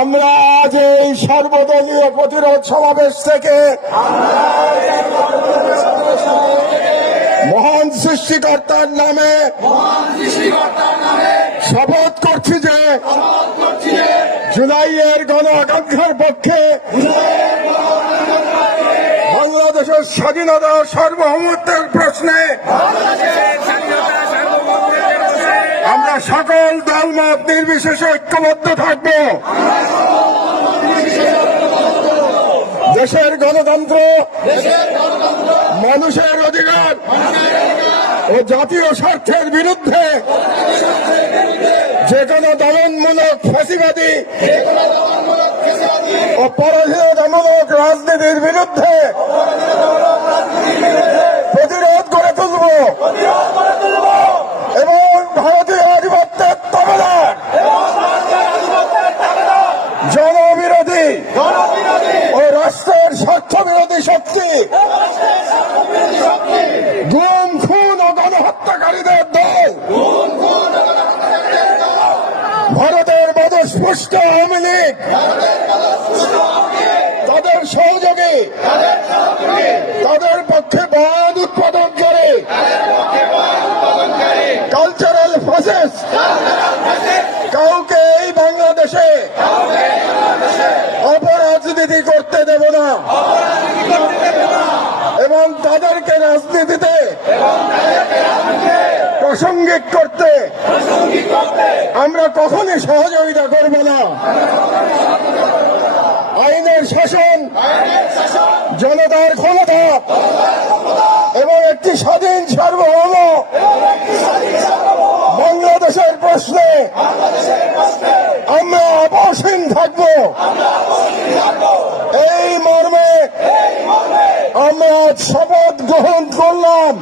আমরা আজ এই সর্বদলীয় প্রতিরোধ সমাবেশ থেকে মহান সৃষ্টিকর্তার নামে শপথ করছি যে জুলাইয়ের গণ আকাঙ্ক্ষার পক্ষে বাংলাদেশের স্বাধীনতা সার্বভৌমত্বের প্রশ্নে আমরা সকল দলমত নির্বিশেষে ঐক্যবদ্ধ থাকব। দেশের গণতন্ত্র, মানুষের অধিকার ও জাতীয় স্বার্থের বিরুদ্ধে যে কোনো দমনমূলক ফাঁসিবাদী ও পরাধীনতামূলক রাজনীতির বিরুদ্ধে প্রতিরোধ করে তুলব এবং ভারতীয় আধিপত্যের তাবেদার জনবিরোধী ও রাষ্ট্রের স্বার্থ বিরোধী শক্তি গুম, খুন ও গণহত্যাকারীদের দল ভারতের বদস্পুষ্ট আওয়ামী লীগ তাদের সহযোগী তাদের পক্ষে বাদ উৎপাদন করে কালচারাল ফ্যাসিস্ট কাউকে এই বাংলাদেশে অপরাজনীতি করতে দেব না এবং তাদেরকে রাজনীতিতে প্রাসঙ্গিক করতে আমরা কখনই সহযোগিতা করব না। আইনের শাসন, জনতার ক্ষমতা এবং একটি স্বাধীন সার্বভৌম বাংলাদেশের প্রশ্নে আমরা আপোষহীন থাকব। এই মর্মে আমরা শপথ গ্রহণ করলাম।